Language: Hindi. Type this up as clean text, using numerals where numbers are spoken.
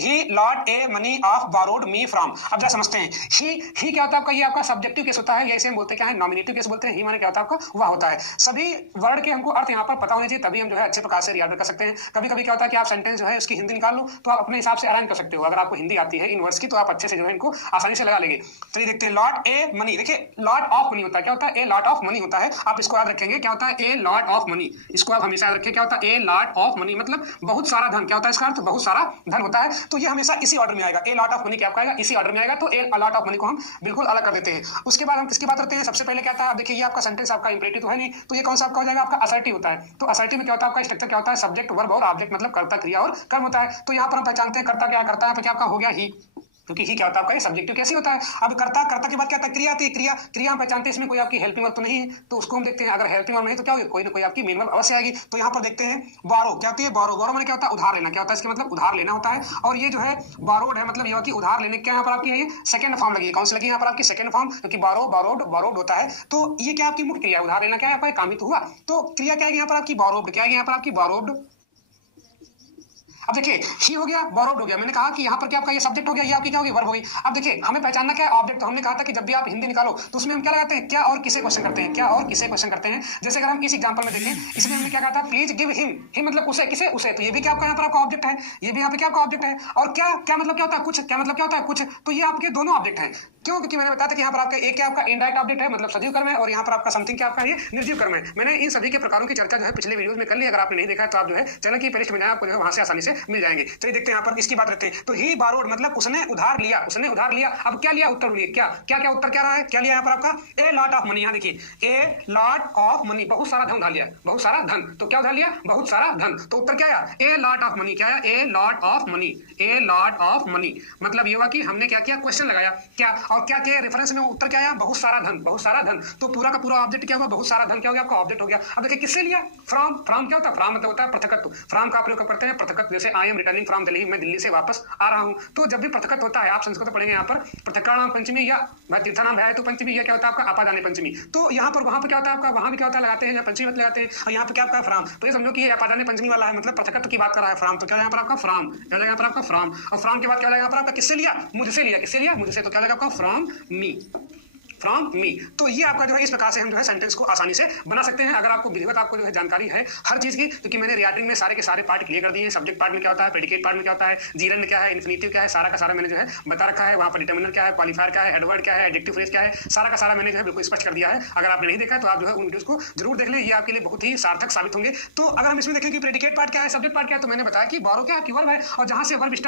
He lot a money of borrowed me from. अब जरा समझते हैं, ही क्या होता है आपका, ये आपका सब्जेक्टिव केस होता है, या इसे हम बोलते हैं क्या है, नॉमिनेटिव केस बोलते हैं। ही माने क्या होता है आपका, वह होता है। सभी वर्ड के हमको अर्थ यहाँ पर पता होने चाहिए, तभी हम जो है अच्छे प्रकार से याद कर सकते हैं। कभी कभी क्या होता है कि आप सेंटेंस जो है उसकी हिंदी निकाल लो तो आप अपने हिसाब से अरेंज कर सकते हो। अगर आपको हिंदी आती है इन वर्ड्स की तो आप अच्छे से जो है इनको आसानी से लगा लेंगे। तो ये देखते हैं, लॉट ए मनी, देखिए लॉट ऑफ मनी होता है, क्या होता है, ए लॉट ऑफ मनी होता है। आप इसको याद रखेंगे, क्या होता है, ए लॉट ऑफ मनी, इसको आप हमेशा याद रखें, क्या होता है, ए लॉट ऑफ मनी मतलब बहुत सारा धन। क्या होता है इसका अर्थ, बहुत सारा धन होता है। तो ये हमेशा इसी ऑर्डर में आएगा, ए लॉट ऑफ मनी क्या आएगा, इसी ऑर्डर में आएगा। तो ए लॉट ऑफ मनी को हम बिल्कुल अलग कर देते हैं। उसके बाद हम किसकी बात करते हैं, सबसे पहले क्या था, देखिए ये आपका सेंटेंस आपका इंपरेटिव तो है नहीं, तो ये कौन सा आपका हो जाएगा, आपका असर्टिव होता है। तो असर्टिव में क्या होता है, आपका स्ट्रक्चर क्या होता है, सब्जेक्ट वर्ब और ऑब्जेक्ट मतलब कर्ता क्रिया और कर्म होता है। तो यहाँ पर हम पहचानते हैं कर्ता क्या करता है, क्या आपका हो गया ही, क्योंकि ही क्या होता है आपका, ये सब्जेक्टिव कैसे होता है। अब कर्ता के बाद क्या आता है, क्रिया आती है। क्रिया हम पहचानते हैं, इसमें कोई आपकी हेल्पिंग वर्ब तो नहीं है, तो उसको हम देखते हैं। अगर हेल्पिंग वर्ब नहीं तो क्या होगी, कोई ना कोई आपकी मेन वर्ब अवश्य आएगी। तो यहाँ पर देखते हैं, बोरो क्या होती है, बोरो माने क्या होता है, उधार लेना। क्या होता है इसका मतलब, उधार लेना होता है। और ये जो है बोरोड है, मतलब ये कि उधार लेने, क्या यहाँ पर आपकी है, सेकंड फॉर्म लगी है। कौन सी लगी यहाँ पर आपकी, सेकंड फॉर्म, क्योंकि बोरोड होता है। तो ये क्या आपकी मुख्य क्रिया, उधार लेना क्या है आपका, कामित हुआ। तो क्रिया क्या है यहाँ पर आपकी, बोरोड, क्या है यहाँ पर आपकी, बोरोड। अब देखिए, ही हो गया, बोरोड हो गया। मैंने कहा कि यहाँ पर क्या आपका ये सब्जेक्ट हो गया, ये आपकी क्या होगी, वर्ब होगी। अब देखिए हमें पहचानना क्या है, ऑब्जेक्ट। तो हमने कहा था कि जब भी आप हिंदी निकालो तो उसमें हम क्या लगाते हैं, क्या और किसे क्वेश्चन करते हैं, क्या और किसे क्वेश्चन करते हैं। जैसे अगर हम इस एग्जांपल में देखें, इसमें हमने क्या कहा था, प्लीज गिव हिम मतलब उसे, किसे, उसे। तो ये भी क्या आपका यहाँ पर आपका ऑब्जेक्ट है, ये भी यहाँ पे क्या आपका ऑब्जेक्ट है। और क्या क्या मतलब क्या होता है, कुछ, क्या मतलब क्या होता है, कुछ। तो ये आपके दोनों ऑब्जेक्ट हैं। क्यों, क्योंकि मैंने बताया था कि यहाँ पर आपका एक क्या आपका इनडायरेक्ट ऑब्जेक्ट है, मतलब सजीव कर्म है, और यहाँ पर आपका समथिंग क्या आपका है, निर्जीव कर्म है। मैंने इन सभी के प्रकारों की चर्चा जो है पिछले वीडियोस में कर ली। अगर आपने नहीं देखा है तो आप जो है चैनल की प्लेलिस्ट में जाए, आपको जो है वहां से आसानी से मिल जाएंगे। चलिए देखते हैं यहाँ पर इसकी बात करते हैं। तो ही बोरोड मतलब उसने उधार लिया, उसने उधार लिया। अब क्या लिया, उत्तर बोलिए, क्या क्या क्या उत्तर क्या रहा है, क्या लिया यहाँ पर आपका, ए लॉट ऑफ मनी। यहाँ देखिए, ए लॉट ऑफ मनी, बहुत सारा धन उधार लिया, बहुत सारा धन। तो क्या उधार लिया, बहुत सारा धन। तो उत्तर क्या आया, ए लॉट ऑफ मनी। क्या आया, a lot of money, a lot of money. मतलब ये हुआ कि हमने क्या किया, क्वेश्चन लगाया, क्या और क्या के रेफरेंस में उत्तर क्या आया, बहुत सारा धन, बहुत सारा धन। तो पूरा का पूरा ऑब्जेक्ट क्या हुआ, बहुत सारा धन क्या हो गया, आपका ऑब्जेक्ट हो गया। अब देखिए किससे लिया, फ्रॉम। फ्रॉम क्या होता है, फ्रॉम मतलब होता है पृथकत्व। फ्रॉम का प्रयोग करते हैं पृथकत्व, जैसे I am returning from Delhi, मैं दिल्ली से वापस आ रहा हूं। तो जब भी पृथकत्व होता है, आप संस्कृत पढ़ेंगे यहाँ पर, पृथक्करणाम पंचमी या तीर्थानाम है तो पंचमी, या क्या होता है आपका अपादाने पंचमी। तो यहाँ पर वहां पर क्या होता है आपका, वहां भी क्या होता है, लगाते हैं या पंचमी मत लगाते हैं। और यहाँ पर क्या आपका फ्रॉम। तो ये समझो कि ये अपादाने पंचमी वाला है, मतलब पृथकत्व की बात कर रहा है फ्रॉम। तो क्या यहाँ पर आपका फ्रॉम, क्या यहाँ पर आपका फ्रॉम। और फ्रॉम के बाद क्या यहाँ पर आपका, किससे लिया, मुझसे लिया, किससे लिया, मुझसे। तो क्या लगा आपका, फ्रॉम मी, फ्रॉम मी। तो ये आपका जो है इस प्रकार से हम जो है सेंटेंस को आसानी से बना सकते हैं। अगर आपको विधिवत आपको जो है जानकारी है हर चीज की, क्योंकि मैंने रियाटिंग में सारे के सारे पार्ट क्लियर कर दिए हैं। सब्जेक्ट पार्ट में क्या होता है, प्रेडिकेट पार्ट में क्या होता है, जीरन क्या है, इन्फिनिटिव क्या है, सारा का सारा मैंने जो है बता रखा है। वहां पर डिटर्मिनर क्या है, क्वालिफायर क्या है, एडवर्ड क्या है, एडजेक्टिव फ्रेज क्या है, सारा का सारा मैंने जो है बिल्कुल स्पष्ट कर दिया है। अगर आपने नहीं देखा है तो आप जो है उन वीडियोस को जरूर देख लें, ये आपके लिए बहुत ही सार्थक साबित होंगे। तो अगर हम इसमें देखें कि प्रेडिकेट पार्ट क्या है, सब्जेक्ट पार्ट क्या है, तो मैंने बताया कि बोरो क्या है, वर्ब है, और जहां से वर्ब स्टार्ट